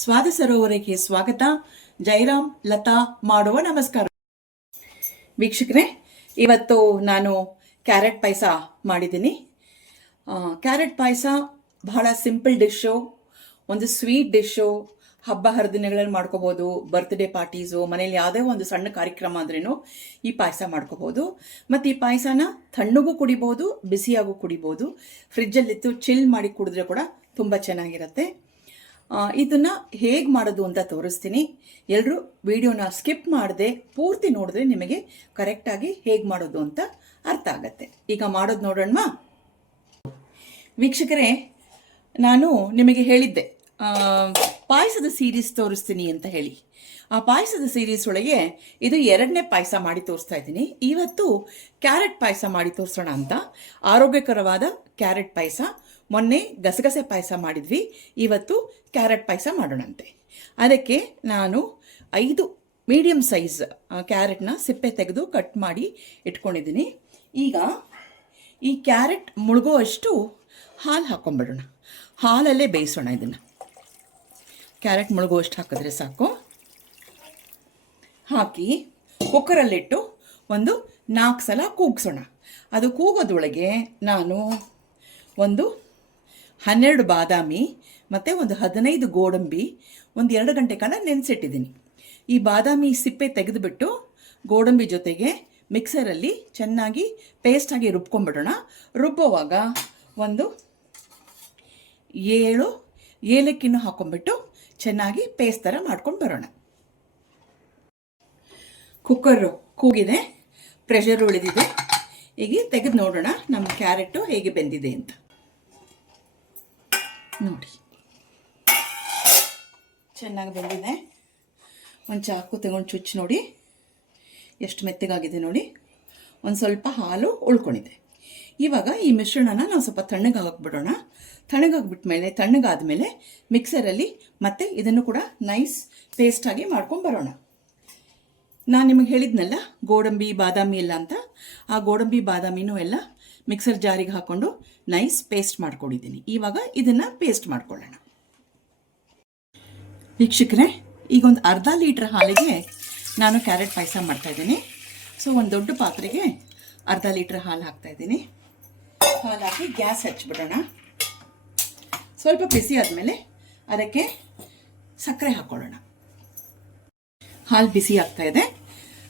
ಸ್ವಾದ ಸರೋವರಕ್ಕೆ ಸ್ವಾಗತ. ಜೈರಾಮ್ ಲತಾ ಮಾಡುವ ನಮಸ್ಕಾರ. ವೀಕ್ಷಕರೇ, ಇವತ್ತು ನಾನು ಕ್ಯಾರೆಟ್ ಪಾಯಸ ಮಾಡಿದ್ದೀನಿ. ಕ್ಯಾರೆಟ್ ಪಾಯಸ ಬಹಳ ಸಿಂಪಲ್ ಡಿಶ್ಶು ಒಂದು ಸ್ವೀಟ್ ಡಿಶ್ಶು ಹಬ್ಬ ಹರಿದಿನಗಳಲ್ಲಿ ಮಾಡ್ಕೋಬೋದು, ಬರ್ತ್ಡೇ ಪಾರ್ಟೀಸು ಮನೇಲಿ ಯಾವುದೇ ಒಂದು ಸಣ್ಣ ಕಾರ್ಯಕ್ರಮ ಅಂದ್ರೂ ಈ ಪಾಯಸ ಮಾಡ್ಕೋಬೋದು. ಮತ್ತು ಈ ಪಾಯಸನ ತಣ್ಣಗೂ ಕುಡಿಬೋದು, ಬಿಸಿಯಾಗೂ ಕುಡಿಬೋದು. ಫ್ರಿಜ್ಜಲ್ಲಿತ್ತು, ಚಿಲ್ ಮಾಡಿ ಕುಡಿದ್ರೆ ಕೂಡ ತುಂಬ ಚೆನ್ನಾಗಿರುತ್ತೆ. ಇದನ್ನ ಹೇಗೆ ಮಾಡೋದು ಅಂತ ತೋರಿಸ್ತೀನಿ. ಎಲ್ಲರೂ ವಿಡಿಯೋನ ಸ್ಕಿಪ್ ಮಾಡದೆ ಪೂರ್ತಿ ನೋಡಿದ್ರೆ ನಿಮಗೆ ಕರೆಕ್ಟಾಗಿ ಹೇಗೆ ಮಾಡೋದು ಅಂತ ಅರ್ಥ ಆಗತ್ತೆ. ಈಗ ಮಾಡೋದು ನೋಡೋಣ ವೀಕ್ಷಕರೇ, ನಾನು ನಿಮಗೆ ಹೇಳಿದ್ದೆ ಪಾಯಸದ ಸೀರೀಸ್ ತೋರಿಸ್ತೀನಿ ಅಂತ ಹೇಳಿ. ಆ ಪಾಯಸದ ಸೀರೀಸ್ ಒಳಗೆ ಇದು ಎರಡನೇ ಪಾಯಸ ಮಾಡಿ ತೋರಿಸ್ತಾ ಇದ್ದೀನಿ. ಇವತ್ತು ಕ್ಯಾರೆಟ್ ಪಾಯಸ ಮಾಡಿ ತೋರಿಸೋಣ ಅಂತ. ಆರೋಗ್ಯಕರವಾದ ಕ್ಯಾರೆಟ್ ಪಾಯಸ. ಮೊನ್ನೆ ಗಸಗಸೆ ಪಾಯಸ ಮಾಡಿದ್ವಿ. ಇವತ್ತು ಕ್ಯಾರೆಟ್ ಪಾಯಸ ಮಾಡೋಣಂತೆ. ಅದಕ್ಕೆ ನಾನು ಐದು ಮೀಡಿಯಮ್ ಸೈಜ್ ಕ್ಯಾರೆಟ್ನ ಸಿಪ್ಪೆ ತೆಗೆದು ಕಟ್ ಮಾಡಿ ಇಟ್ಕೊಂಡಿದ್ದೀನಿ. ಈಗ ಈ ಕ್ಯಾರೆಟ್ ಮುಳುಗುವಷ್ಟು ಹಾಲು ಹಾಕೊಂಡ್ಬಿಡೋಣ ಹಾಲಲ್ಲೇ ಬೇಯಿಸೋಣ ಇದನ್ನು. ಕ್ಯಾರೆಟ್ ಮುಳುಗುವಷ್ಟು ಹಾಕಿದ್ರೆ ಸಾಕು. ಹಾಕಿ ಕುಕ್ಕರಲ್ಲಿಟ್ಟು ಒಂದು ನಾಲ್ಕು ಸಲ ಕೂಗಿಸೋಣ. ಅದು ಕೂಗೋದೊಳಗೆ ನಾನು ಒಂದು ಹನ್ನೆರಡು ಬಾದಾಮಿ, ಮತ್ತು ಒಂದು ಹದಿನೈದು ಗೋಡಂಬಿ, ಒಂದು ಎರಡು ಗಂಟೆ ಕಾಲ ನೆನೆಸಿಟ್ಟಿದ್ದೀನಿ. ಈ ಬಾದಾಮಿ ಸಿಪ್ಪೆ ತೆಗೆದುಬಿಟ್ಟು ಗೋಡಂಬಿ ಜೊತೆಗೆ ಮಿಕ್ಸರಲ್ಲಿ ಚೆನ್ನಾಗಿ ಪೇಸ್ಟಾಗಿ ರುಬ್ಕೊಂಬಿಡೋಣ ರುಬ್ಬುವಾಗ ಒಂದು ಏಳು ಏಲಕ್ಕಿನೂ ಹಾಕೊಂಡ್ಬಿಟ್ಟು ಚೆನ್ನಾಗಿ ಪೇಸ್ಟ್ ಥರ ಮಾಡ್ಕೊಂಡು ಬರೋಣ. ಕುಕ್ಕರು ಕೂಗಿದೆ ಪ್ರೆಷರ್ ಉಳಿದಿದೆ. ಈಗ ತೆಗೆದು ನೋಡೋಣ, ನಮ್ಮ ಕ್ಯಾರೆಟು ಹೇಗೆ ಬೆಂದಿದೆ ಅಂತ. ನೋಡಿ. ಚೆನ್ನಾಗಿ ಬೆಂದಿದೆ. ಒಂದು ಚಾಕು ತಗೊಂಡು ಚುಚ್ಚಿ ನೋಡಿ. ಎಷ್ಟು ಮೆತ್ತಗಾಗಿದೆ ನೋಡಿ. ಒಂದು ಸ್ವಲ್ಪ ಹಾಲು ಉಳ್ಕೊಂಡಿದೆ. ಇವಾಗ ಈ ಮಿಶ್ರಣನ ನಾವು ಸ್ವಲ್ಪ ತಣ್ಣಗೆ ಹಾಕ್ಬಿಡೋಣ. ತಣ್ಣಗಾಗ್ಬಿಟ್ಟ ಮೇಲೆ ತಣ್ಣಗಾದ ಮೇಲೆ ಮಿಕ್ಸರಲ್ಲಿ ಮತ್ತೆ ಇದನ್ನು ಕೂಡ ನೈಸ್ ಪೇಸ್ಟಾಗಿ ಮಾಡ್ಕೊಂಡು ಬರೋಣ. ನಾನು ನಿಮಗೆ ಹೇಳಿದ್ನಲ್ಲ, ಗೋಡಂಬಿ, ಬಾದಾಮಿ ಎಲ್ಲ ಅಂತ? ಆ ಗೋಡಂಬಿ, ಬಾದಾಮಿನೂ ಎಲ್ಲ ಮಿಕ್ಸರ್ ಜಾರಿಗೆ ಹಾಕ್ಕೊಂಡು ನೈಸ್ ಪೇಸ್ಟ್ ಮಾಡ್ಕೊಂಡಿದ್ದೀನಿ. ಇವಾಗ ಇದನ್ನು ಪೇಸ್ಟ್ ಮಾಡ್ಕೊಳ್ಳೋಣ. ವೀಕ್ಷಕರೇ ಈಗ ಒಂದು ಅರ್ಧ ಲೀಟ್ರ್ ಹಾಲಿಗೆ ನಾನು ಕ್ಯಾರೆಟ್ ಪಾಯಸ ಮಾಡ್ತಾಯಿದ್ದೀನಿ ಸೊ, ಒಂದು ದೊಡ್ಡ ಪಾತ್ರೆಗೆ ಅರ್ಧ ಲೀಟ್ರ್ ಹಾಲು ಹಾಕ್ತಾಯಿದ್ದೀನಿ ಹಾಲು ಹಾಕಿ ಗ್ಯಾಸ್ ಹಚ್ಚಿಬಿಡೋಣ ಸ್ವಲ್ಪ ಬಿಸಿ ಆದಮೇಲೆ ಅದಕ್ಕೆ ಸಕ್ಕರೆ ಹಾಕ್ಕೊಳ್ಳೋಣ ಹಾಲು ಬಿಸಿ ಆಗ್ತಾ ಇದೆ.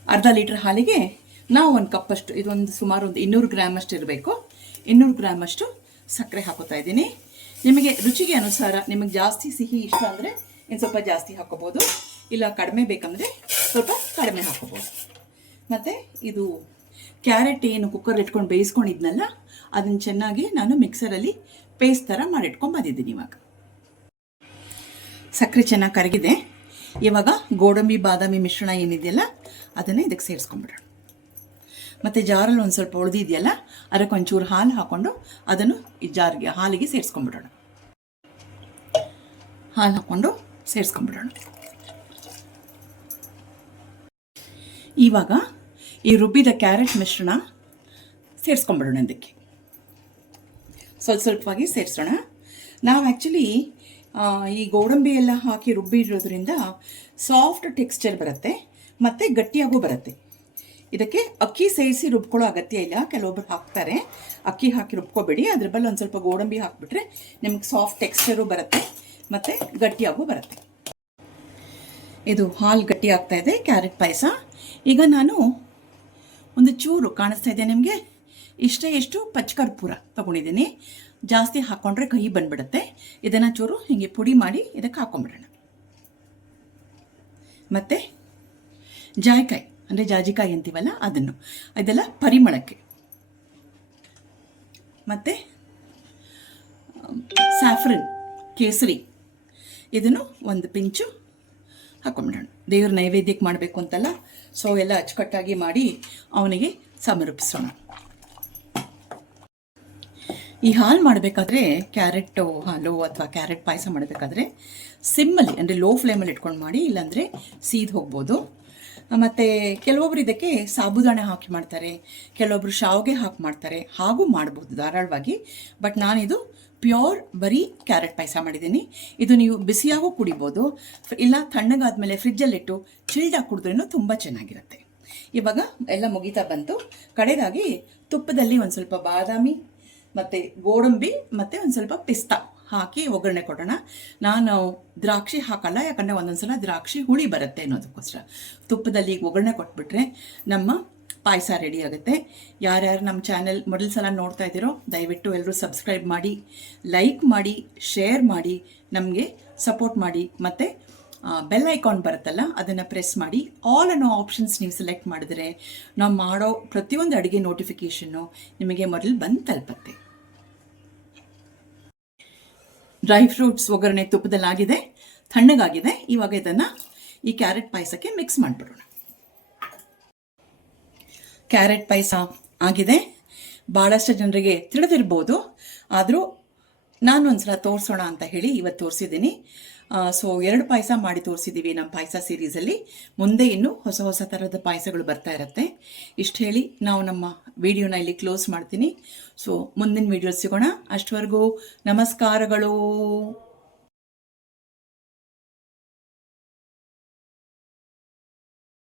ಅರ್ಧ ಲೀಟ್ರ್ ಹಾಲಿಗೆ ನಾವು ಒಂದು ಕಪ್ಪಷ್ಟು ಇದೊಂದು ಸುಮಾರು ಒಂದು ಇನ್ನೂರು ಗ್ರಾಮ್ ಅಷ್ಟು ಇರಬೇಕು. ಇನ್ನೂರು ಗ್ರಾಮ್ ಅಷ್ಟು ಸಕ್ಕರೆ ಹಾಕೋತಾ ಇದ್ದೀನಿ. ನಿಮಗೆ ರುಚಿಗೆ ಅನುಸಾರ ನಿಮಗೆ ಜಾಸ್ತಿ ಸಿಹಿ ಇಷ್ಟ ಅಂದರೆ ಇನ್ನು ಸ್ವಲ್ಪ ಜಾಸ್ತಿ ಹಾಕೋಬೋದು. ಇಲ್ಲ ಕಡಿಮೆ ಬೇಕಂದರೆ ಸ್ವಲ್ಪ ಕಡಿಮೆ ಹಾಕೋಬೋದು. ಮತ್ತು ಇದು ಕ್ಯಾರೆಟ್ ಏನು ಕುಕ್ಕರ್ ಇಟ್ಕೊಂಡು ಬೇಯಿಸ್ಕೊಂಡಿದ್ನಲ್ಲ, ಅದನ್ನು ಚೆನ್ನಾಗಿ ನಾನು ಮಿಕ್ಸರಲ್ಲಿ ಪೇಸ್ಟ್ ಥರ ಮಾಡಿಟ್ಕೊಂಡು ಬಂದಿದ್ದೀನಿ ಇವಾಗ. ಸಕ್ಕರೆ ಚೆನ್ನಾಗಿ ಕರಗಿದೆ. ಇವಾಗ ಗೋಡಂಬಿ, ಬಾದಾಮಿ ಮಿಶ್ರಣ ಏನಿದೆಯಲ್ಲ, ಅದನ್ನು ಇದಕ್ಕೆ ಸೇರಿಸ್ಕೊಂಬಿಡೋಣ ಮತ್ತು ಜಾರಲ್ಲಿ ಒಂದು ಸ್ವಲ್ಪ ಉಳಿದಿದೆಯಲ್ಲ, ಅದಕ್ಕೆ ಒಂಚೂರು ಹಾಲು ಹಾಕ್ಕೊಂಡು ಅದನ್ನು ಈ ಜಾರಿಗೆ, ಹಾಲಿಗೆ ಸೇರಿಸ್ಕೊಂಡ್ಬಿಡೋಣ. ಹಾಲು ಹಾಕ್ಕೊಂಡು ಸೇರಿಸ್ಕೊಂಡ್ಬಿಡೋಣ. ಇವಾಗ ಈ ರುಬ್ಬಿದ ಕ್ಯಾರೆಟ್ ಮಿಶ್ರಣ ಸೇರಿಸ್ಕೊಂಬಿಡೋಣ ಇದಕ್ಕೆ. ಸ್ವಲ್ಪ ಸ್ವಲ್ಪವಾಗಿ ಸೇರಿಸೋಣ. ನಾವು ಆ್ಯಕ್ಚುಲಿ ಈ ಗೋಡಂಬಿ ಎಲ್ಲ ಹಾಕಿ ರುಬ್ಬಿರೋದ್ರಿಂದ ಸಾಫ್ಟ್ ಟೆಕ್ಸ್ಚರ್ ಬರುತ್ತೆ, ಮತ್ತು ಗಟ್ಟಿಯಾಗೂ ಬರುತ್ತೆ. ಇದಕ್ಕೆ ಅಕ್ಕಿ ಸೇರಿಸಿ ರುಬ್ಕೊಳ್ಳೋ ಅಗತ್ಯ ಇಲ್ಲ. ಕೆಲವೊಬ್ರು ಹಾಕ್ತಾರೆ. ಅಕ್ಕಿ ಹಾಕಿ ರುಬ್ಕೋಬೇಡಿ. ಅದ್ರ ಬಲ್ಲಿ ಒಂದು ಸ್ವಲ್ಪ ಗೋಡಂಬಿ ಹಾಕಿಬಿಟ್ರೆ ನಿಮ್ಗೆ ಸಾಫ್ಟ್ ಟೆಕ್ಸ್ಚರು ಬರುತ್ತೆ. ಮತ್ತು ಗಟ್ಟಿಯಾಗೂ ಬರುತ್ತೆ. ಇದು ಹಾಲು ಗಟ್ಟಿ ಆಗ್ತಾ ಇದೆ. ಕ್ಯಾರೆಟ್ ಪಾಯಸ. ಈಗ ನಾನು ಒಂದು ಚೂರು ಕಾಣಿಸ್ತಾ ಇದೆ ನಿಮಗೆ. ಇಷ್ಟೇ ಎಷ್ಟು? ಪಚ್ಚಕರ್ಪೂರ ತೊಗೊಂಡಿದ್ದೀನಿ. ಜಾಸ್ತಿ ಹಾಕ್ಕೊಂಡ್ರೆ ಕಹಿ ಬಂದ್ಬಿಡುತ್ತೆ. ಇದನ್ನು ಚೂರು ಹೀಗೆ ಪುಡಿ ಮಾಡಿ ಇದಕ್ಕೆ ಹಾಕೊಂಡ್ಬಿಡೋಣ. ಮತ್ತು ಜಾಯಿಕಾಯಿ. ಅಂದರೆ ಜಾಜಿಕಾಯಿ ಅಂತೀವಲ್ಲ ಅದನ್ನು. ಇದೆಲ್ಲ ಪರಿಮಳಕ್ಕೆ. ಮತ್ತು ಸ್ಯಾಫ್ರಿನ್ ಕೇಸರಿ. ಇದನ್ನು ಒಂದು ಪಿಂಚು ಹಾಕೊಂಡ್ಬಿಡೋಣ. ದೇವ್ರ ನೈವೇದ್ಯಕ್ಕೆ ಮಾಡಬೇಕು ಅಂತಲ್ಲ ಸೊ ಎಲ್ಲ ಅಚ್ಚುಕಟ್ಟಾಗಿ ಮಾಡಿ ಅವನಿಗೆ ಸಮರ್ಪಿಸೋಣ. ಈ ಹಾಲು ಮಾಡಬೇಕಾದ್ರೆ ಕ್ಯಾರೆಟ್ ಹಾಲು ಅಥವಾ ಕ್ಯಾರೆಟ್ ಪಾಯಸ ಮಾಡಬೇಕಾದ್ರೆ ಸಿಮ್ಮಲ್ಲಿ, ಅಂದರೆ ಲೋ ಫ್ಲೇಮಲ್ಲಿ ಇಟ್ಕೊಂಡು ಮಾಡಿ, ಇಲ್ಲಾಂದರೆ ಸೀದ್ ಹೋಗ್ಬೋದು. ಮತ್ತು ಕೆಲವೊಬ್ರು ಇದಕ್ಕೆ ಸಾಬುದಾಣೆ ಹಾಕಿ ಮಾಡ್ತಾರೆ, ಕೆಲವೊಬ್ರು ಶಾವಿಗೆ ಹಾಕಿ ಮಾಡ್ತಾರೆ, ಹಾಗೂ ಮಾಡ್ಬೋದು ಧಾರಾಳವಾಗಿ. ಬಟ್ ನಾನಿದು ಪ್ಯೂರ್ ಬರೀ ಕ್ಯಾರೆಟ್ ಪಾಯಸ ಮಾಡಿದ್ದೀನಿ. ಇದು ನೀವು ಬಿಸಿಯಾಗೂ ಕುಡಿಬೋದು, ಇಲ್ಲ ತಣ್ಣಗಾದ್ಮೇಲೆ ಫ್ರಿಜ್ಜಲ್ಲಿಟ್ಟು ಚಿಲ್ಡಾಗಿ ಕುಡಿದ್ರೂ ತುಂಬ ಚೆನ್ನಾಗಿರುತ್ತೆ. ಇವಾಗ ಎಲ್ಲ ಮುಗಿತಾ ಬಂತು. ಕಡೆದಾಗಿ ತುಪ್ಪದಲ್ಲಿ ಒಂದು ಸ್ವಲ್ಪ ಬಾದಾಮಿ, ಮತ್ತು ಗೋಡಂಬಿ, ಮತ್ತು ಒಂದು ಸ್ವಲ್ಪ ಪಿಸ್ತಾ. ಹಾಕಿ ಒಗ್ಗರಣೆ ಕೊಡೋಣ. ನಾನು ದ್ರಾಕ್ಷಿ ಹಾಕಲ್ಲ, ಯಾಕಂದರೆ ಒಂದೊಂದ್ಸಲ ದ್ರಾಕ್ಷಿ ಹುಳಿ ಬರುತ್ತೆ ಅನ್ನೋದಕ್ಕೋಸ್ಕರ. ತುಪ್ಪದಲ್ಲಿ ಈಗ ಒಗ್ಗರಣೆ ಕೊಟ್ಬಿಟ್ರೆ ನಮ್ಮ ಪಾಯಸ ರೆಡಿ ಆಗುತ್ತೆ. ಯಾರ್ಯಾರು ನಮ್ಮ ಚಾನೆಲ್ ಮೊದಲ ಸಲ ನೋಡ್ತಾ ಇದ್ದೀರೋ, ದಯವಿಟ್ಟು ಎಲ್ಲರೂ ಸಬ್ಸ್ಕ್ರೈಬ್ ಮಾಡಿ ಲೈಕ್ ಮಾಡಿ ಶೇರ್ ಮಾಡಿ, ನಮಗೆ ಸಪೋರ್ಟ್ ಮಾಡಿ. ಮತ್ತು ಬೆಲ್ ಐಕಾನ್ ಬರುತ್ತಲ್ಲ, ಅದನ್ನು ಪ್ರೆಸ್ ಮಾಡಿ. ಆಲ್ ಅನ್ನೋ ಆಪ್ಷನ್ಸ್ ನೀವು ಸೆಲೆಕ್ಟ್ ಮಾಡಿದ್ರೆ, ನಾವು ಮಾಡೋ ಪ್ರತಿಯೊಂದು ಅಡುಗೆ ನೋಟಿಫಿಕೇಷನ್ನು ನಿಮಗೆ ಮೊದಲು ಬಂದು ತಲುಪತ್ತೆ. ಡ್ರೈ ಫ್ರೂಟ್ಸ್ ಒಗ್ಗರಣೆ ತುಪ್ಪದಲ್ಲಾಗಿದೆ, ತಣ್ಣಗಾಗಿದೆ. ಇವಾಗ ಇದನ್ನು ಈ ಕ್ಯಾರೆಟ್ ಪಾಯಸಕ್ಕೆ ಮಿಕ್ಸ್ ಮಾಡಿಬಿಡೋಣ. ಕ್ಯಾರೆಟ್ ಪಾಯಸ ಆಗಿದೆ. ಭಾಳಷ್ಟು ಜನರಿಗೆ ತಿಳಿದಿರ್ಬೋದು. ಆದರೂ ನಾನು ಒಂದ್ಸಲ ತೋರಿಸೋಣ ಅಂತ ಹೇಳಿ ಇವತ್ತು ತೋರಿಸಿದ್ದೀನಿ. ಸೊ ಎರಡು ಪಾಯಸ ಮಾಡಿ ತೋರಿಸಿದ್ದೀವಿ ನಮ್ಮ ಪಾಯಸ ಸೀರೀಸಲ್ಲಿ ಮುಂದೆ ಇನ್ನೂ ಹೊಸ ಹೊಸ ಥರದ ಪಾಯಸಗಳು ಬರ್ತಾ ಇರುತ್ತೆ. ಇಷ್ಟು ಹೇಳಿ ನಾವು ನಮ್ಮ ವಿಡಿಯೋನ ಇಲ್ಲಿ ಕ್ಲೋಸ್ ಮಾಡ್ತೀನಿ. ಸೊ ಮುಂದಿನ ವಿಡಿಯೋ ಸಿಗೋಣ. ಅಷ್ಟವರೆಗೂ ನಮಸ್ಕಾರಗಳು.